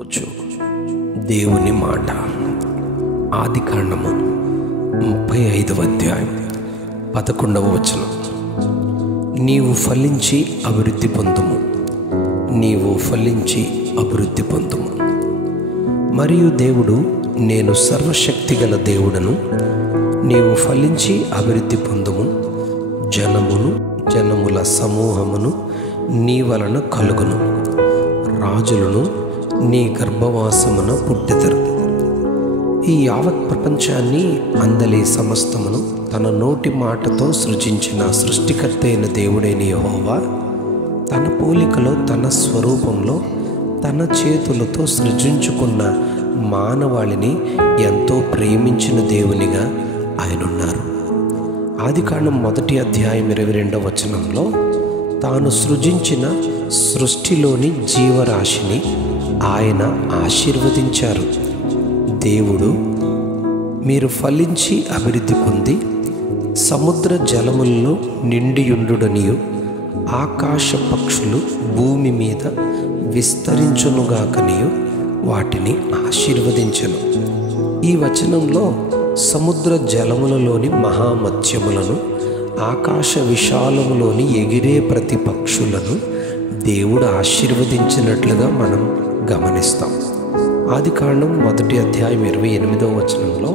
వచ్చు దేవుని మాట. ఆదికాండము 35వ అధ్యాయం 11వ వచనం. నీవు ఫలించి అభివృద్ధి పొందుము, నీవు ఫలించి అభివృద్ధి పొందుము. మరియు దేవుడు, నేను సర్వశక్తిగల దేవుడను, నీవు ఫలించి అభివృద్ధి పొందుము, జనముల సమూహమును నీ వలన కలుగును, రాజులను నీ గర్భవాసమున పుట్టెదరు. ఈ యావత్ ప్రపంచాన్ని అందలి సమస్తమును తన నోటి మాటతో సృజించిన సృష్టికర్త అయిన దేవుడైన యెహోవా తన పోలికలో, తన స్వరూపంలో, తన చేతులతో సృజించుకున్న మానవాళిని ఎంతో ప్రేమించిన దేవునిగా ఆయనున్నారు. ఆదికాండం 1వ అధ్యాయం 22వ వచనంలో తాను సృజించిన సృష్టిలోని జీవరాశిని ఆయన ఆశీర్వదించారు. దేవుడు, మీరు ఫలించి అభివృద్ధి పొంది సముద్ర జలముల్లో నిండియుండుడనియు, ఆకాశ పక్షులు భూమి మీద విస్తరించునుగాకనియు వాటిని ఆశీర్వదించెను. ఈ వచనంలో సముద్ర జలములలోని మహామత్స్యములను, ఆకాశ విశాలములోని ఎగిరే ప్రతి పక్షులను దేవుడు ఆశీర్వదించినట్లుగా మనం గమనిస్తాం. ఆదికాండం 1వ అధ్యాయం 28వ వచనంలో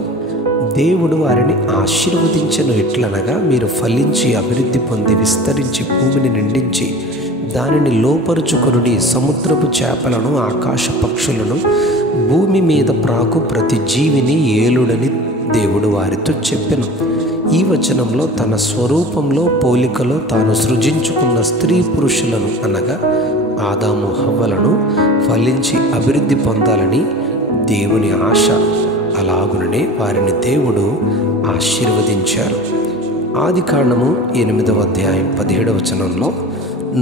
దేవుడు వారిని ఆశీర్వదించెను. ఎట్లనగా, మీరు ఫలించి అభివృద్ధి పొంది విస్తరించి భూమిని నిండించి దానిని లోపరుచుకొనుడి, సముద్రపు చేపలను, ఆకాశ పక్షులను, భూమి మీద ప్రాకు ప్రతి జీవిని ఏలుడని దేవుడు వారితో చెప్పెను. ఈ వచనంలో తన స్వరూపంలో, పోలికలో తాను సృజించుకున్న స్త్రీ పురుషులను అనగా ఆదాము హవ్వలను ఫలించి అభివృద్ధి పొందాలని దేవుని ఆశ. అలాగుననే వారిని దేవుడు ఆశీర్వదించారు. ఆదికాండము 8వ అధ్యాయం 17వ వచనంలో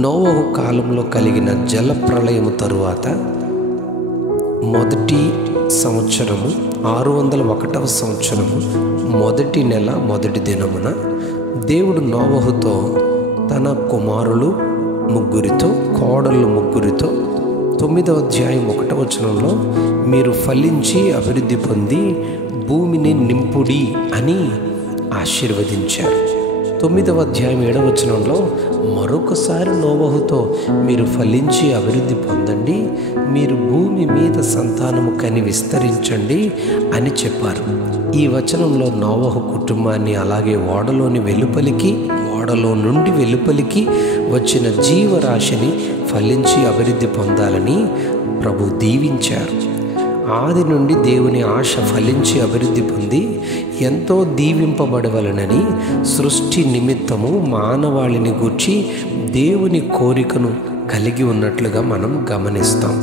నోవహు కాలంలో కలిగిన జల ప్రళయము తరువాత మొదటి సంవత్సరము 601వ సంవత్సరము మొదటి నెల మొదటి దినమున దేవుడు నోవహుతో తన కుమారులు ముగ్గురితో, కోడళ్ళు ముగ్గురితో 9వ అధ్యాయం 1వ వచనంలో మీరు ఫలించి అభివృద్ధి పొంది భూమిని నింపుడి అని ఆశీర్వదించారు. 9వ అధ్యాయం 7వ వచనంలో మరొకసారి నోవహుతో మీరు ఫలించి అభివృద్ధి పొందండి, మీరు భూమి మీద సంతానము కని విస్తరించండి అని చెప్పారు. ఈ వచనంలో నోవహు కుటుంబాన్ని, అలాగే ఓడలో నుండి వెలుపలికి వచ్చిన జీవరాశిని ఫలించి అభివృద్ధి పొందాలని ప్రభు దీవించారు. ఆది నుండి దేవుని ఆశ ఫలించి అభివృద్ధి పొంది ఎంతో దీవింపబడవలనని సృష్టి నిమిత్తము మానవాళిని గూర్చి దేవుని కోరికను కలిగి ఉన్నట్లుగా మనం గమనిస్తాం.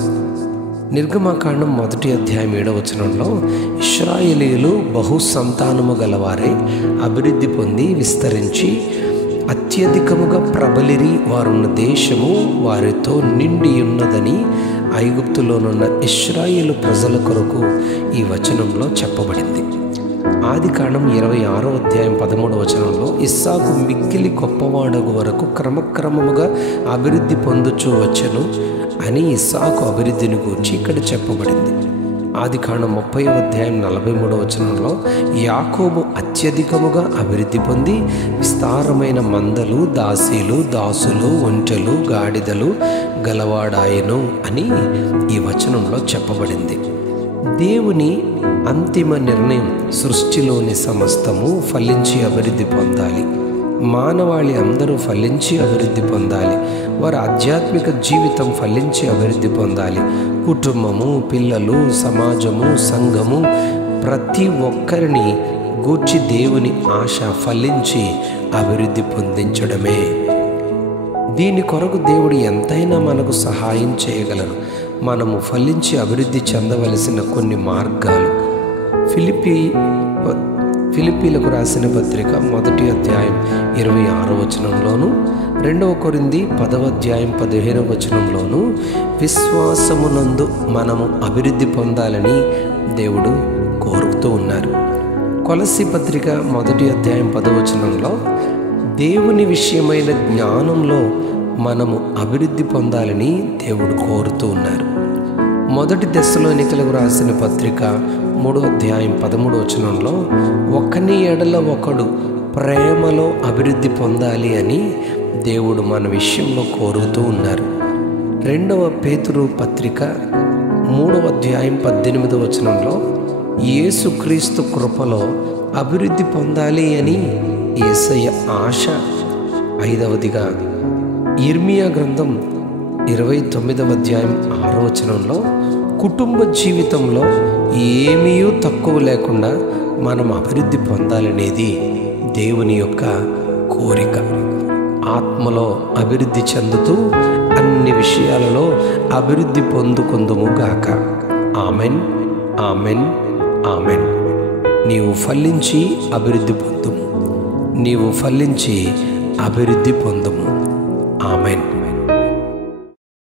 నిర్గమకాండం 1వ అధ్యాయం 7వ వచనంలో ఇశ్రాయేలీయులు బహు సంతానము గలవారై అభివృద్ధి పొంది విస్తరించి అత్యధికముగా ప్రబలిరి, వారున్న దేశము వారితో నిండి ఉన్నదని ఐగుప్తులోనున్న ఇశ్రాయేలు ప్రజల కొరకు ఈ వచనంలో చెప్పబడింది. ఆదికాండం 26వ అధ్యాయం 13వ వచనంలో ఇస్సాకు మిక్కిలి గొప్పవాడగు వరకు క్రమక్రమముగా అభివృద్ధి పొందుచూ వచ్చెను అని ఇస్సాకు అభివృద్ధిని గురించి ఇక్కడ చెప్పబడింది. ఆదికాండం 30వ అధ్యాయం 43వ వచనంలో యాకోబు అత్యధికముగా అభివృద్ధి పొంది విస్తారమైన మందలు, దాసీలు, దాసులు, ఒంటెలు, గాడిదలు గలవాడాయను అని ఈ వచనంలో చెప్పబడింది. దేవుని అంతిమ నిర్ణయం సృష్టిలోని సమస్తము ఫలించి అభివృద్ధి పొందాలి. మానవాళి అందరూ ఫలించి అభివృద్ధి పొందాలి. వారి ఆధ్యాత్మిక జీవితం ఫలించి అభివృద్ధి పొందాలి. కుటుంబము, పిల్లలు, సమాజము, సంఘము, ప్రతి ఒక్కరిని గూర్చి దేవుని ఆశ ఫలించి అభివృద్ధి పొందించడమే. దీని కొరకు దేవుడు ఎంతైనా మనకు సహాయం చేయగలరు. మనము ఫలించి అభివృద్ధి చెందవలసిన కొన్ని మార్గాలు. ఫిలిప్పీలకు రాసిన పత్రిక 1వ అధ్యాయం 26వ వచనంలోను, 2వ కొరింథీ 10వ అధ్యాయం 15వ వచనంలోను విశ్వాసమునందు మనము అభివృద్ధి పొందాలని దేవుడు కోరుతూ ఉన్నారు. కొలస్సీ పత్రిక 1వ అధ్యాయం 10వ వచనంలో దేవుని విషయమైన జ్ఞానంలో మనము అభివృద్ధి పొందాలని దేవుడు కోరుతూ ఉన్నారు. మొదటి తెస్సలోనికలకు రాసిన పత్రిక 3వ అధ్యాయం 13వ వచనంలో ఒకని ఎడల ఒకడు ప్రేమలో అభివృద్ధి పొందాలి అని దేవుడు మన విషయంలో కోరుతూ ఉన్నారు. 2వ పేతురు పత్రిక 3వ అధ్యాయం 18వ వచనంలో యేసుక్రీస్తు కృపలో అభివృద్ధి పొందాలి అని యేసయ్య ఆశ. 5వదిగా ఇర్మియా గ్రంథం 29వ అధ్యాయం 6వ వచనంలో కుటుంబ జీవితంలో ఏమీ తక్కువ లేకుండా మనం అభివృద్ధి పొందాలనేది దేవుని యొక్క కోరిక. ఆత్మలో అభివృద్ధి చెందుతూ అన్ని విషయాలలో అభివృద్ధి పొందుకొందుముగాక. Amen, amen, amen. నీవు ఫలించి అభివృద్ధి పొందుము. నీవు ఫలించి అభివృద్ధి పొందుము. ఆమెన్.